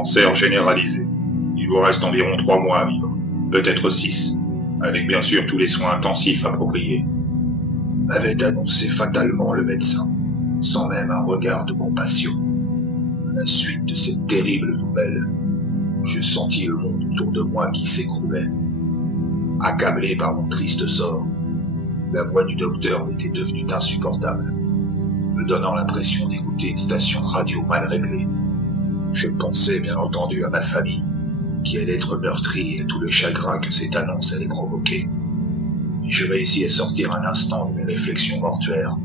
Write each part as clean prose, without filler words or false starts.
cancer généralisé. Il vous reste environ 3 mois à vivre, peut-être 6, avec bien sûr tous les soins intensifs appropriés. M'avait annoncé fatalement le médecin, sans même un regard de compassion. À la suite de cette terrible nouvelle, je sentis le monde autour de moi qui s'écroulait. Accablé par mon triste sort, la voix du docteur m'était devenue insupportable, me donnant l'impression d'écouter une station radio mal réglée. Je pensais bien entendu à ma famille, qui allait être meurtrie et à tout le chagrin que cette annonce allait provoquer. Je réussis à sortir un instant de mes réflexions mortuaires,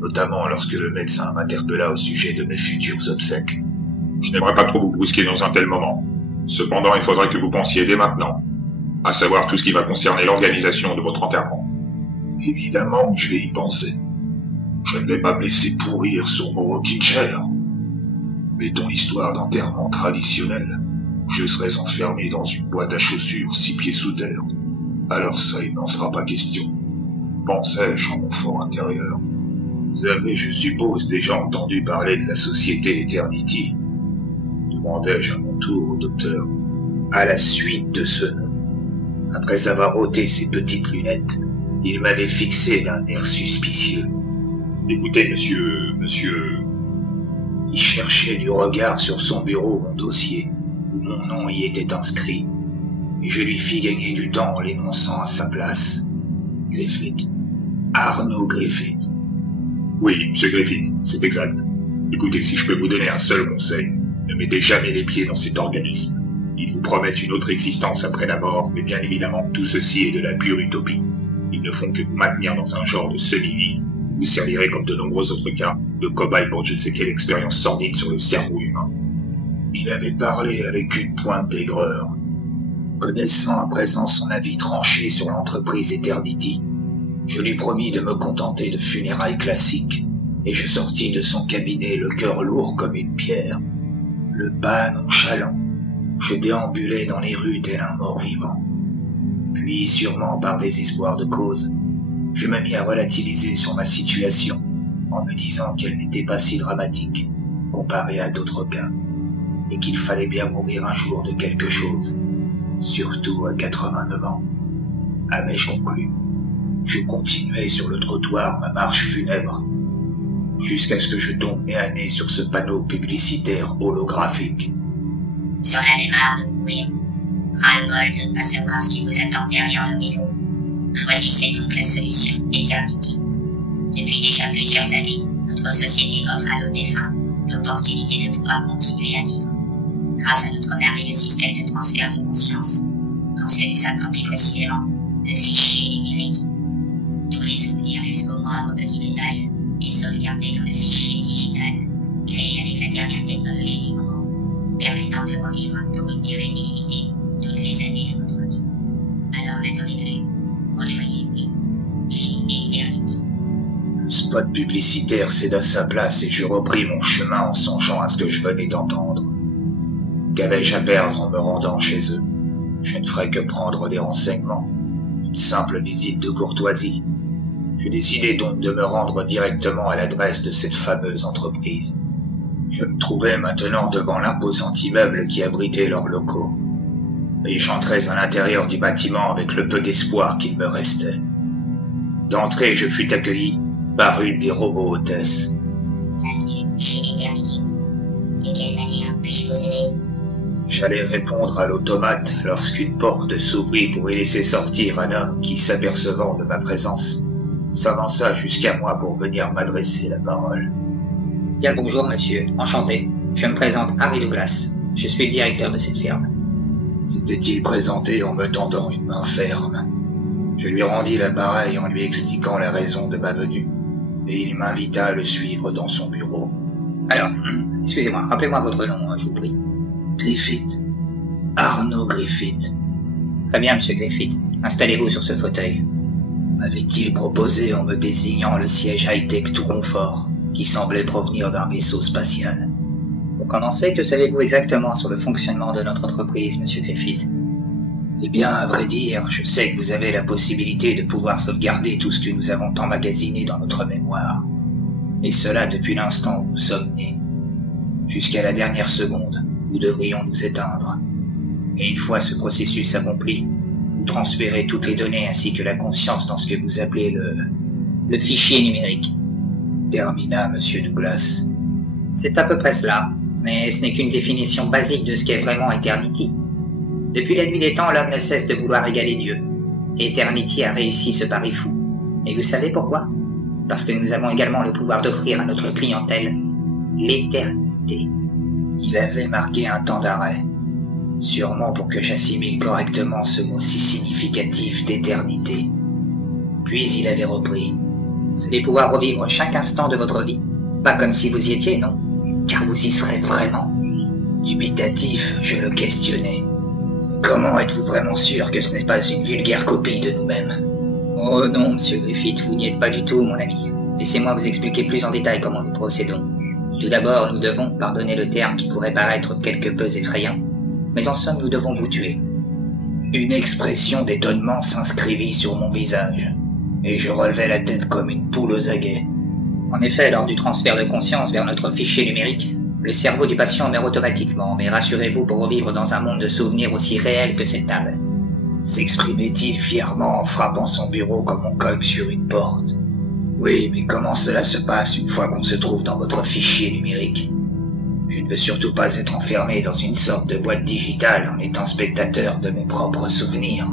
notamment lorsque le médecin m'interpella au sujet de mes futurs obsèques. Je n'aimerais pas trop vous brusquer dans un tel moment. Cependant, il faudrait que vous pensiez dès maintenant, à savoir tout ce qui va concerner l'organisation de votre enterrement. Évidemment que je vais y penser. Je ne vais pas me laisser pourrir sur mon rocking chair. Mettons l'histoire d'enterrement traditionnel. Je serais enfermé dans une boîte à chaussures 6 pieds sous terre. Alors ça, il n'en sera pas question. Pensais-je en mon fort intérieur. Vous avez, je suppose, déjà entendu parler de la société Eternity. Demandai-je à mon tour au docteur. À la suite de ce nom. Après avoir ôté ses petites lunettes, il m'avait fixé d'un air suspicieux. Écoutez, monsieur... Il cherchait du regard sur son bureau mon dossier, où mon nom y était inscrit, et je lui fis gagner du temps en l'énonçant à sa place. Griffith. Arnaud Griffith. Oui, monsieur Griffith, c'est exact. Écoutez, si je peux vous donner un seul conseil, ne mettez jamais les pieds dans cet organisme. Ils vous promettent une autre existence après la mort, mais bien évidemment, tout ceci est de la pure utopie. Ils ne font que vous maintenir dans un genre de semi-vie. Vous servirez, comme de nombreux autres cas, de cobaye pour je ne sais quelle expérience sordide sur le cerveau humain. Il avait parlé avec une pointe d'aigreur. Connaissant à présent son avis tranché sur l'entreprise Eternity, je lui promis de me contenter de funérailles classiques, et je sortis de son cabinet le cœur lourd comme une pierre, le pas nonchalant. Je déambulais dans les rues tel un mort-vivant. Puis, sûrement par désespoir de cause, je me mis à relativiser sur ma situation, en me disant qu'elle n'était pas si dramatique, comparée à d'autres cas, et qu'il fallait bien mourir un jour de quelque chose, surtout à 89 ans. Avais-je conclu? Je continuais sur le trottoir ma marche funèbre, jusqu'à ce que je tombe nez à nez sur ce panneau publicitaire holographique. Vous en avez marre de mourir. Ras-le-bol de ne pas savoir ce qui vous attend derrière le rideau. Choisissez donc la solution Eternity. Depuis déjà plusieurs années, notre société offre à nos défunts l'opportunité de pouvoir continuer à vivre, grâce à notre merveilleux système de transfert de conscience, dans ce que nous appelons plus précisément le fichier numérique. Tous les souvenirs jusqu'au moindre petit détail est sauvegardé dans le fichier digital, créé avec la dernière technologie du moment, permettant de revivre pour une durée illimitée toutes les années de votre vie. Alors n'attendez plus, rejoignez-nous chez Eternity. Le spot publicitaire céda sa place et je repris mon chemin en songeant à ce que je venais d'entendre. Qu'avais-je à perdre en me rendant chez eux? Je ne ferais que prendre des renseignements, une simple visite de courtoisie. Je décidai donc de me rendre directement à l'adresse de cette fameuse entreprise. Je me trouvais maintenant devant l'imposant immeuble qui abritait leurs locaux, et j'entrais à l'intérieur du bâtiment avec le peu d'espoir qu'il me restait. D'entrée, je fus accueilli par une des robots hôtesses. Bienvenue chez Eternity. De quelle manière puis-je vous aider? J'allais répondre à l'automate lorsqu'une porte s'ouvrit pour y laisser sortir un homme qui, s'apercevant de ma présence, s'avança jusqu'à moi pour venir m'adresser la parole. Bien le bonjour monsieur, enchanté. Je me présente Harry Douglas. Je suis le directeur de cette firme. S'était-il présenté en me tendant une main ferme. Je lui rendis l'appareil en lui expliquant la raison de ma venue, et il m'invita à le suivre dans son bureau. Alors, excusez-moi, rappelez-moi votre nom, je vous prie. Griffith. Arnaud Griffith. Très bien, monsieur Griffith. Installez-vous sur ce fauteuil. M'avait-il proposé en me désignant le siège high-tech tout confort, qui semblait provenir d'un vaisseau spatial. Pour commencer, que savez-vous exactement sur le fonctionnement de notre entreprise, monsieur Griffith? Eh bien, à vrai dire, je sais que vous avez la possibilité de pouvoir sauvegarder tout ce que nous avons emmagasiné dans notre mémoire. Et cela depuis l'instant où nous sommes nés. Jusqu'à la dernière seconde, où nous devrions nous éteindre. Et une fois ce processus accompli, vous transférez toutes les données ainsi que la conscience dans ce que vous appelez le fichier numérique. Termina, Monsieur Douglas. C'est à peu près cela, mais ce n'est qu'une définition basique de ce qu'est vraiment Eternity. Depuis la nuit des temps, l'homme ne cesse de vouloir égaler Dieu. Et Eternity a réussi ce pari fou. Et vous savez pourquoi? Parce que nous avons également le pouvoir d'offrir à notre clientèle l'éternité. Il avait marqué un temps d'arrêt, sûrement pour que j'assimile correctement ce mot si significatif d'éternité. Puis il avait repris. Vous allez pouvoir revivre chaque instant de votre vie, pas comme si vous y étiez, non? Car vous y serez vraiment. Dubitatif, je le questionnais. Comment êtes-vous vraiment sûr que ce n'est pas une vulgaire copie de nous-mêmes? Oh non, Monsieur Griffith, vous n'y êtes pas du tout, mon ami. Laissez-moi vous expliquer plus en détail comment nous procédons. Tout d'abord, nous devons, pardonner le terme qui pourrait paraître quelque peu effrayant, mais en somme, nous devons vous tuer. Une expression d'étonnement s'inscrivit sur mon visage, et je relevai la tête comme une poule aux aguets. En effet, lors du transfert de conscience vers notre fichier numérique, le cerveau du patient meurt automatiquement, mais rassurez-vous pour revivre dans un monde de souvenirs aussi réel que cette table. S'exprimait-il fièrement en frappant son bureau comme on cogne sur une porte. Oui, mais comment cela se passe une fois qu'on se trouve dans votre fichier numérique? Je ne veux surtout pas être enfermé dans une sorte de boîte digitale en étant spectateur de mes propres souvenirs.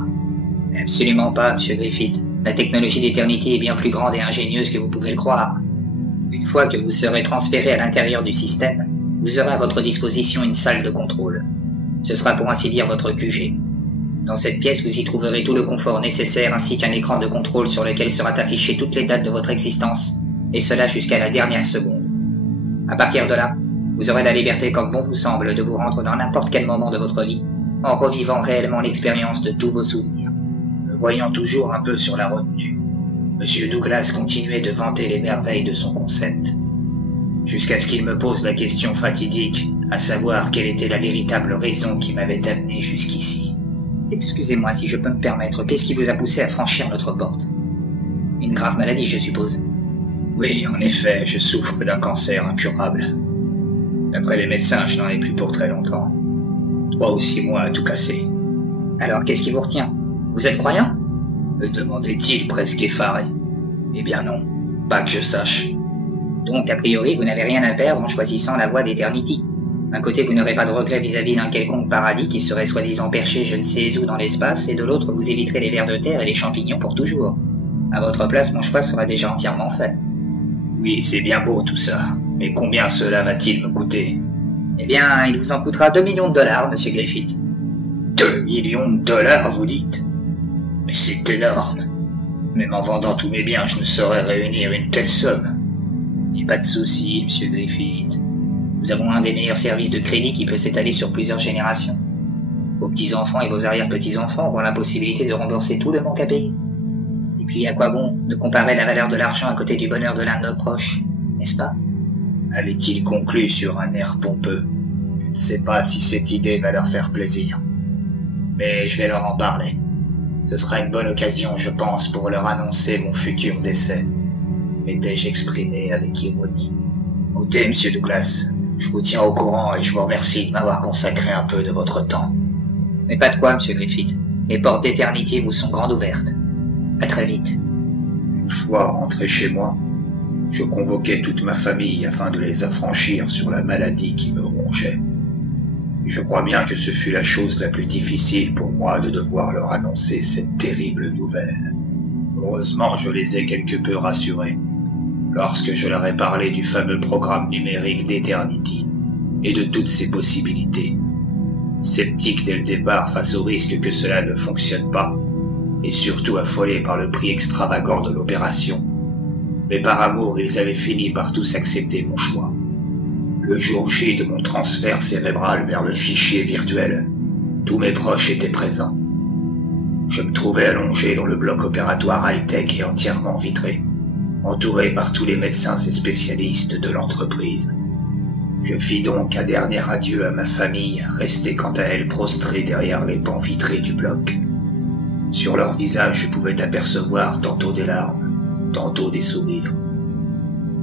Absolument pas, Monsieur Griffith. La technologie d'Eternity est bien plus grande et ingénieuse que vous pouvez le croire. Une fois que vous serez transféré à l'intérieur du système, vous aurez à votre disposition une salle de contrôle. Ce sera pour ainsi dire votre QG. Dans cette pièce, vous y trouverez tout le confort nécessaire ainsi qu'un écran de contrôle sur lequel sera affiché toutes les dates de votre existence, et cela jusqu'à la dernière seconde. À partir de là, vous aurez la liberté comme bon vous semble de vous rendre dans n'importe quel moment de votre vie, en revivant réellement l'expérience de tous vos souvenirs. Me voyant toujours un peu sur la retenue, Monsieur Douglas continuait de vanter les merveilles de son concept, jusqu'à ce qu'il me pose la question fatidique, à savoir quelle était la véritable raison qui m'avait amené jusqu'ici. Excusez-moi si je peux me permettre, qu'est-ce qui vous a poussé à franchir notre porte? Une grave maladie, je suppose. Oui, en effet, je souffre d'un cancer incurable. D'après les médecins, je n'en ai plus pour très longtemps. 3 ou 6 mois à tout casser. Alors, qu'est-ce qui vous retient? Vous êtes croyant? Me demandait-il presque effaré. Eh bien non, pas que je sache. Donc, a priori, vous n'avez rien à perdre en choisissant la voie d'Eternity. D'un côté, vous n'aurez pas de regret vis-à-vis d'un quelconque paradis qui serait soi-disant perché je ne sais où dans l'espace, et de l'autre, vous éviterez les vers de terre et les champignons pour toujours. À votre place, mon choix sera déjà entièrement fait. Oui, c'est bien beau tout ça, mais combien cela va-t-il me coûter? Eh bien, il vous en coûtera 2 millions de dollars, Monsieur Griffith. 2 millions de dollars, vous dites? Mais c'est énorme. Même en vendant tous mes biens, je ne saurais réunir une telle somme. Et pas de souci, Monsieur Griffith. Nous avons un des meilleurs services de crédit qui peut s'étaler sur plusieurs générations. Vos petits-enfants et vos arrière-petits-enfants auront la possibilité de rembourser tout le manque à payer. Et puis à quoi bon de comparer la valeur de l'argent à côté du bonheur de l'un de nos proches, n'est-ce pas? Avait-il conclu sur un air pompeux. Je ne sais pas si cette idée va leur faire plaisir. Mais je vais leur en parler. Ce sera une bonne occasion, je pense, pour leur annoncer mon futur décès. M'étais-je exprimé avec ironie. Écoutez, Monsieur Douglas, je vous tiens au courant et je vous remercie de m'avoir consacré un peu de votre temps. Mais pas de quoi, Monsieur Griffith. Les portes d'Eternity vous sont grandes ouvertes. À très vite. Une fois rentré chez moi, je convoquai toute ma famille afin de les affranchir sur la maladie qui me rongeait. Je crois bien que ce fut la chose la plus difficile pour moi de devoir leur annoncer cette terrible nouvelle. Heureusement, je les ai quelque peu rassurés lorsque je leur ai parlé du fameux programme numérique d'Eternity et de toutes ses possibilités. Sceptiques dès le départ face au risque que cela ne fonctionne pas, et surtout affolés par le prix extravagant de l'opération, mais par amour ils avaient fini par tous accepter mon choix. Le jour J de mon transfert cérébral vers le fichier virtuel, tous mes proches étaient présents. Je me trouvais allongé dans le bloc opératoire high-tech et entièrement vitré, entouré par tous les médecins et spécialistes de l'entreprise. Je fis donc un dernier adieu à ma famille, restée quant à elle prostrée derrière les pans vitrés du bloc. Sur leur visage, je pouvais apercevoir tantôt des larmes, tantôt des sourires.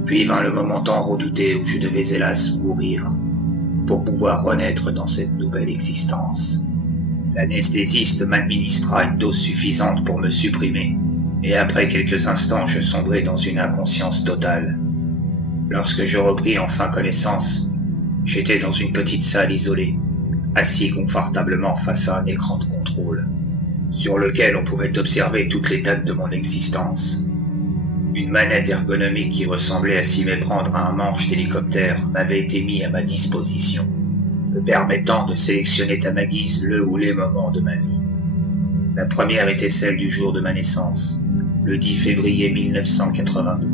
Puis vint le moment tant redouté où je devais hélas mourir. pour pouvoir renaître dans cette nouvelle existence. L'anesthésiste m'administra une dose suffisante pour me supprimer, et après quelques instants je sombrai dans une inconscience totale. Lorsque je repris enfin connaissance, j'étais dans une petite salle isolée, assis confortablement face à un écran de contrôle, sur lequel on pouvait observer toutes les dates de mon existence. Une manette ergonomique qui ressemblait à s'y méprendre à un manche d'hélicoptère m'avait été mise à ma disposition, me permettant de sélectionner à ma guise le ou les moments de ma vie. La première était celle du jour de ma naissance, le 10 février 1982.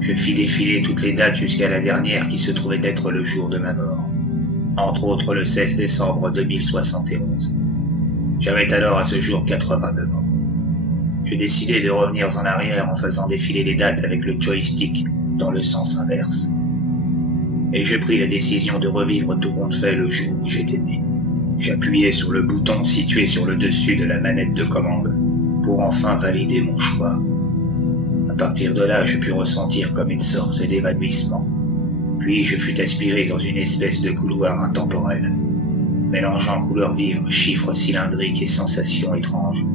Je fis défiler toutes les dates jusqu'à la dernière qui se trouvait être le jour de ma mort, entre autres le 16 décembre 2071. J'avais alors à ce jour 89 ans. Je décidai de revenir en arrière en faisant défiler les dates avec le joystick dans le sens inverse. Et je pris la décision de revivre tout compte fait le jour où j'étais né. J'appuyai sur le bouton situé sur le dessus de la manette de commande pour enfin valider mon choix. À partir de là, je pus ressentir comme une sorte d'évanouissement. Puis je fus aspiré dans une espèce de couloir intemporel, mélangeant couleurs vives, chiffres cylindriques et sensations étranges.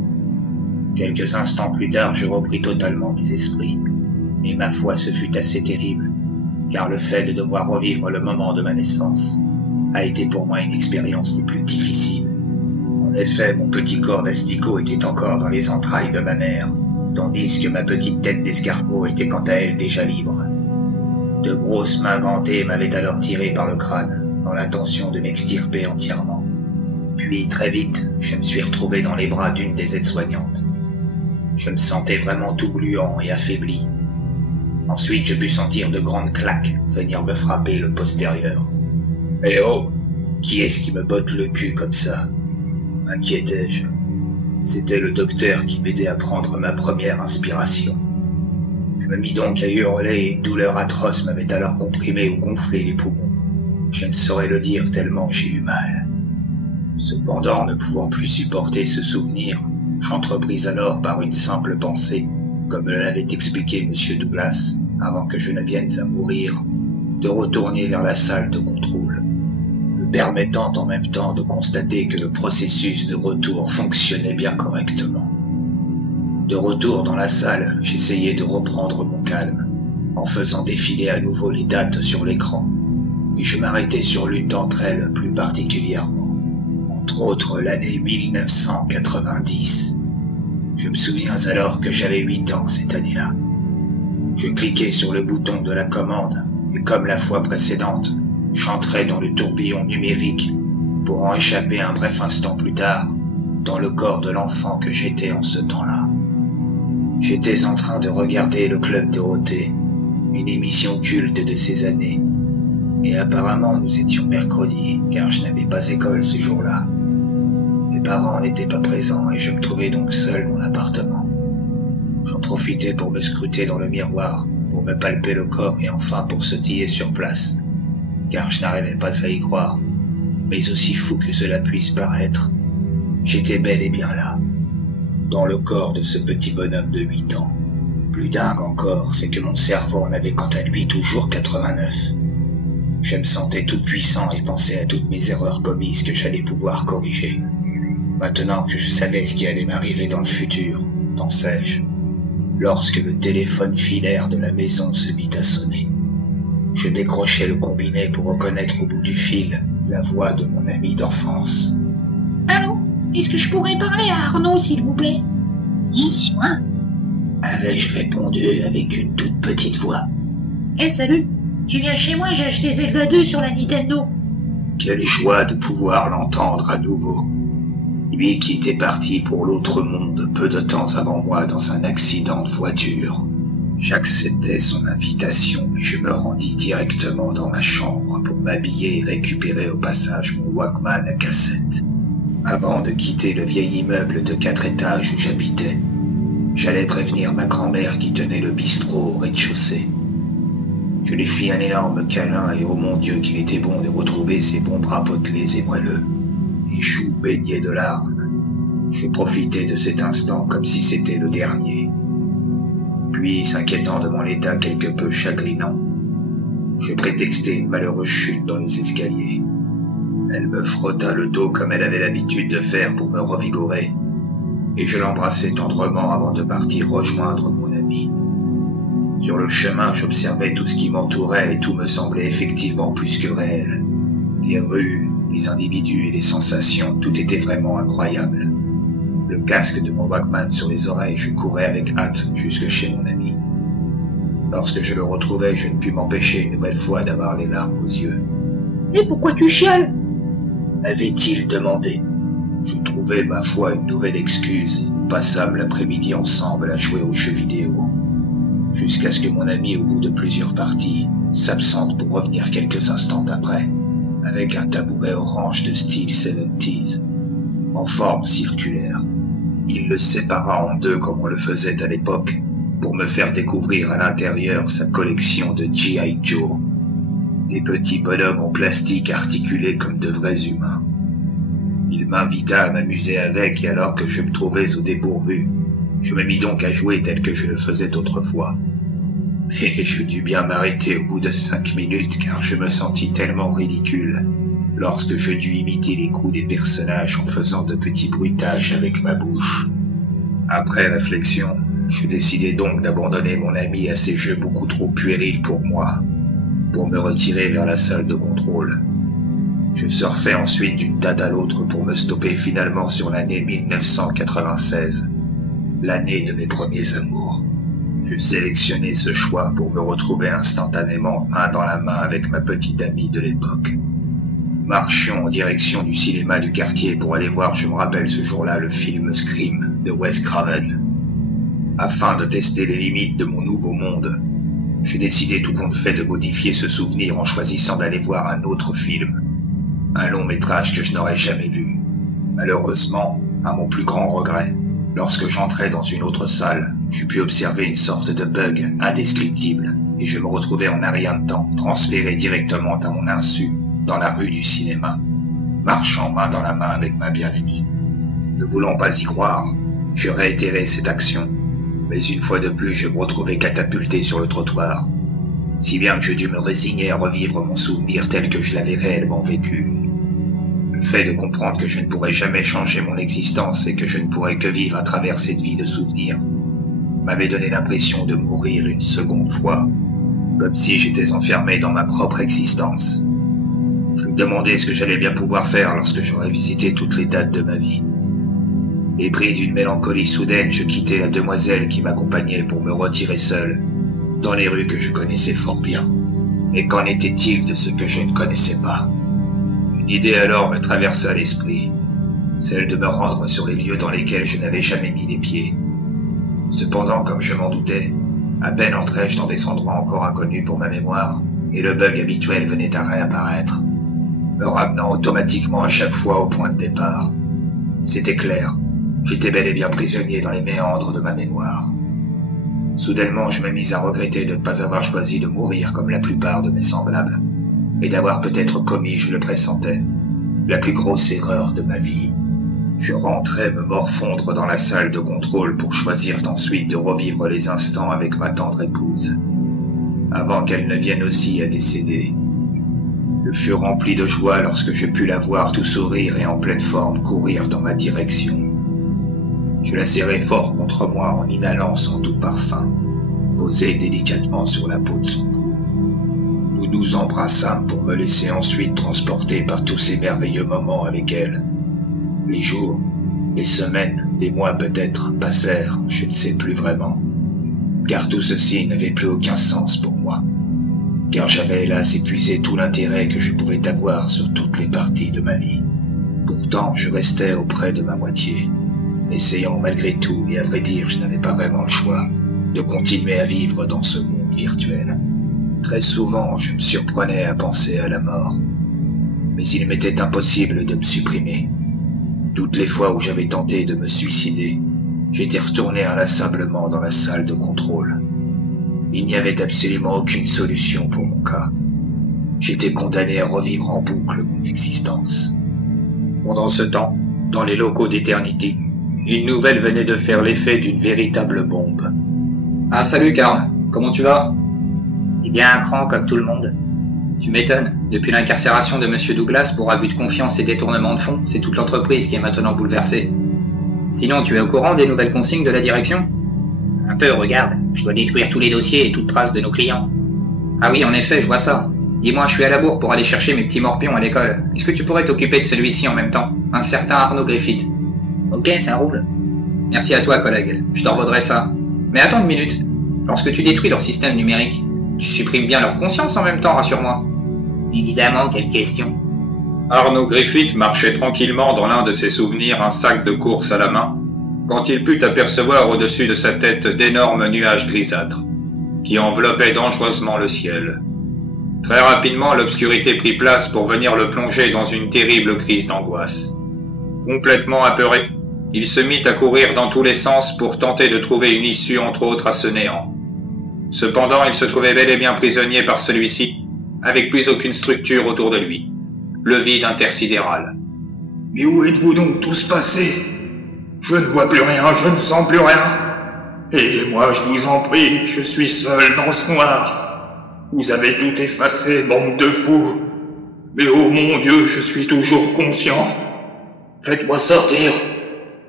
Quelques instants plus tard, je repris totalement mes esprits, et ma foi, ce fut assez terrible, car le fait de devoir revivre le moment de ma naissance a été pour moi une expérience des plus difficiles. En effet, mon petit corps d'asticot était encore dans les entrailles de ma mère, tandis que ma petite tête d'escargot était quant à elle déjà libre. De grosses mains gantées m'avaient alors tiré par le crâne, dans l'intention de m'extirper entièrement. Puis, très vite, je me suis retrouvé dans les bras d'une des aides-soignantes. Je me sentais vraiment tout gluant et affaibli. Ensuite, je pus sentir de grandes claques venir me frapper le postérieur. « Eh oh, qui est-ce qui me botte le cul comme ça ?» m'inquiétais-je. C'était le docteur qui m'aidait à prendre ma première inspiration. Je me mis donc à hurler et une douleur atroce m'avait alors comprimé ou gonflé les poumons. Je ne saurais le dire tellement j'ai eu mal. Cependant, ne pouvant plus supporter ce souvenir, j'entrepris alors par une simple pensée, comme me l'avait expliqué M. Douglas, avant que je ne vienne à mourir, de retourner vers la salle de contrôle, me permettant en même temps de constater que le processus de retour fonctionnait bien correctement. De retour dans la salle, j'essayais de reprendre mon calme, en faisant défiler à nouveau les dates sur l'écran, et je m'arrêtais sur l'une d'entre elles plus particulièrement, entre autres l'année 1990. Je me souviens alors que j'avais 8 ans cette année-là. Je cliquais sur le bouton de la commande, et comme la fois précédente, j'entrais dans le tourbillon numérique pour en échapper un bref instant plus tard dans le corps de l'enfant que j'étais en ce temps-là. J'étais en train de regarder le Club Dorothée, une émission culte de ces années, et apparemment nous étions mercredi, car je n'avais pas école ce jour-là. Mes parents n'étaient pas présents et je me trouvais donc seul dans l'appartement. J'en profitais pour me scruter dans le miroir, pour me palper le corps et enfin pour sautiller sur place, car je n'arrivais pas à y croire, mais aussi fou que cela puisse paraître, j'étais bel et bien là, dans le corps de ce petit bonhomme de 8 ans. Plus dingue encore, c'est que mon cerveau en avait quant à lui toujours 89. Je me sentais tout puissant et pensais à toutes mes erreurs commises que j'allais pouvoir corriger. Maintenant que je savais ce qui allait m'arriver dans le futur, pensais-je, lorsque le téléphone filaire de la maison se mit à sonner. Je décrochai le combiné pour reconnaître au bout du fil la voix de mon ami d'enfance. « Allô? Est-ce que je pourrais parler à Arnaud, s'il vous plaît ?»« Oui, c'est moi. » avais-je répondu avec une toute petite voix. « Eh, salut! Tu viens chez moi, j'ai acheté Zelda 2 sur la Nintendo. » Quelle joie de pouvoir l'entendre à nouveau. Lui qui était parti pour l'autre monde peu de temps avant moi dans un accident de voiture. J'acceptai son invitation et je me rendis directement dans ma chambre pour m'habiller et récupérer au passage mon Walkman à cassette. Avant de quitter le vieil immeuble de 4 étages où j'habitais, j'allais prévenir ma grand-mère qui tenait le bistrot au rez-de-chaussée. Je lui fis un énorme câlin et oh mon Dieu qu'il était bon de retrouver ses bons bras potelés et moelleux, les joues baignées de larmes. Je profitais de cet instant comme si c'était le dernier. Puis, s'inquiétant de mon état quelque peu chagrinant, Je prétextai une malheureuse chute dans les escaliers. Elle me frotta le dos comme elle avait l'habitude de faire pour me revigorer, et je l'embrassai tendrement avant de partir rejoindre mon ami. Sur le chemin, j'observais tout ce qui m'entourait et tout me semblait effectivement plus que réel. Les rues, les individus et les sensations, tout était vraiment incroyable. Le casque de mon Walkman sur les oreilles, je courais avec hâte jusque chez mon ami. Lorsque je le retrouvai, je ne pus m'empêcher une nouvelle fois d'avoir les larmes aux yeux. « Et pourquoi tu chiales ?» m'avait-il demandé. Je trouvai ma foi une nouvelle excuse et nous passâmes l'après-midi ensemble à jouer aux jeux vidéo. Jusqu'à ce que mon ami, au bout de plusieurs parties, s'absente pour revenir quelques instants après, avec un tabouret orange de style 70s, en forme circulaire. Il le sépara en deux comme on le faisait à l'époque, pour me faire découvrir à l'intérieur sa collection de G.I. Joe. Des petits bonhommes en plastique articulés comme de vrais humains. Il m'invita à m'amuser avec et alors que je me trouvais au dépourvu, je me mis donc à jouer tel que je le faisais autrefois. Et je dus bien m'arrêter au bout de 5 minutes car je me sentis tellement ridicule lorsque je dus imiter les coups des personnages en faisant de petits bruitages avec ma bouche. Après réflexion, je décidai donc d'abandonner mon ami à ces jeux beaucoup trop puérils pour moi, pour me retirer vers la salle de contrôle. Je surfai ensuite d'une date à l'autre pour me stopper finalement sur l'année 1996, l'année de mes premiers amours. Je sélectionnai ce choix pour me retrouver instantanément main dans la main avec ma petite amie de l'époque. Nous marchions en direction du cinéma du quartier pour aller voir, je me rappelle ce jour-là, le film Scream de Wes Craven. Afin de tester les limites de mon nouveau monde, je décidai tout compte fait de modifier ce souvenir en choisissant d'aller voir un autre film, un long métrage que je n'aurais jamais vu. Malheureusement, à mon plus grand regret, lorsque j'entrai dans une autre salle, je pus observer une sorte de bug indescriptible et je me retrouvai en un rien de temps transféré directement à mon insu dans la rue du cinéma, marchant main dans la main avec ma bien-aimée. Ne voulant pas y croire, je réitérai cette action, mais une fois de plus je me retrouvai catapulté sur le trottoir, si bien que je dus me résigner à revivre mon souvenir tel que je l'avais réellement vécu. Le fait de comprendre que je ne pourrais jamais changer mon existence et que je ne pourrais que vivre à travers cette vie de souvenirs m'avait donné l'impression de mourir une seconde fois, comme si j'étais enfermé dans ma propre existence. Je me demandais ce que j'allais bien pouvoir faire lorsque j'aurais visité toutes les dates de ma vie. Épris d'une mélancolie soudaine, je quittai la demoiselle qui m'accompagnait pour me retirer seul, dans les rues que je connaissais fort bien. Mais qu'en était-il de ce que je ne connaissais pas? Une idée alors me traversa l'esprit, celle de me rendre sur les lieux dans lesquels je n'avais jamais mis les pieds. Cependant, comme je m'en doutais, à peine entrai-je dans des endroits encore inconnus pour ma mémoire, et le bug habituel venait à réapparaître, me ramenant automatiquement à chaque fois au point de départ. C'était clair, j'étais bel et bien prisonnier dans les méandres de ma mémoire. Soudainement, je me mis à regretter de ne pas avoir choisi de mourir comme la plupart de mes semblables, et d'avoir peut-être commis, je le pressentais, la plus grosse erreur de ma vie. Je rentrais me morfondre dans la salle de contrôle pour choisir ensuite de revivre les instants avec ma tendre épouse, avant qu'elle ne vienne aussi à décéder. Je fus rempli de joie lorsque je pus la voir tout sourire et en pleine forme courir dans ma direction. Je la serrai fort contre moi en inhalant son doux parfum, posé délicatement sur la peau de son cou. Nous nous embrassâmes pour me laisser ensuite transporter par tous ces merveilleux moments avec elle. Les jours, les semaines, les mois peut-être passèrent, je ne sais plus vraiment, car tout ceci n'avait plus aucun sens pour moi, car j'avais hélas épuisé tout l'intérêt que je pouvais avoir sur toutes les parties de ma vie. Pourtant, je restais auprès de ma moitié, essayant malgré tout, et à vrai dire, je n'avais pas vraiment le choix, de continuer à vivre dans ce monde virtuel. Très souvent, je me surprenais à penser à la mort, mais il m'était impossible de me supprimer. Toutes les fois où j'avais tenté de me suicider, j'étais retourné inlassablement dans la salle de contrôle. Il n'y avait absolument aucune solution pour mon cas. J'étais condamné à revivre en boucle mon existence. Pendant ce temps, dans les locaux d'Eternity, une nouvelle venait de faire l'effet d'une véritable bombe. Ah salut Karl, comment tu vas? Eh bien un cran comme tout le monde. Tu m'étonnes. Depuis l'incarcération de Monsieur Douglas pour abus de confiance et détournement de fonds, c'est toute l'entreprise qui est maintenant bouleversée. Sinon, tu es au courant des nouvelles consignes de la direction? Un peu, regarde. Je dois détruire tous les dossiers et toute trace de nos clients. Ah oui, en effet, je vois ça. Dis-moi, je suis à la bourre pour aller chercher mes petits morpions à l'école. Est-ce que tu pourrais t'occuper de celui-ci en même temps? Un certain Arnaud Griffith. Ok, ça roule. Merci à toi, collègue. Je t'en vaudrai ça. Mais attends une minute. Lorsque tu détruis leur système numérique, tu supprimes bien leur conscience en même temps, rassure-moi. Évidemment, quelle question. Arnaud Griffith marchait tranquillement dans l'un de ses souvenirs, un sac de course à la main, quand il put apercevoir au-dessus de sa tête d'énormes nuages grisâtres, qui enveloppaient dangereusement le ciel. Très rapidement, l'obscurité prit place pour venir le plonger dans une terrible crise d'angoisse. Complètement apeuré, il se mit à courir dans tous les sens pour tenter de trouver une issue entre autres à ce néant. Cependant, il se trouvait bel et bien prisonnier par celui-ci, avec plus aucune structure autour de lui. Le vide intersidéral. Mais où êtes-vous donc tous passés? Je ne vois plus rien, je ne sens plus rien. Aidez-moi, je vous en prie, je suis seul dans ce noir. Vous avez tout effacé, bande de fous. Mais oh mon Dieu, je suis toujours conscient. Faites-moi sortir.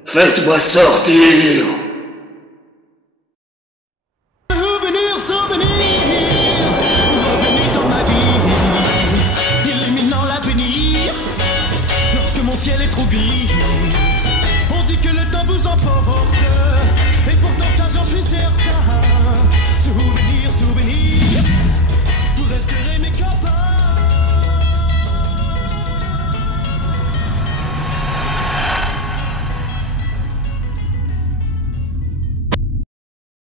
Faites-moi sortir.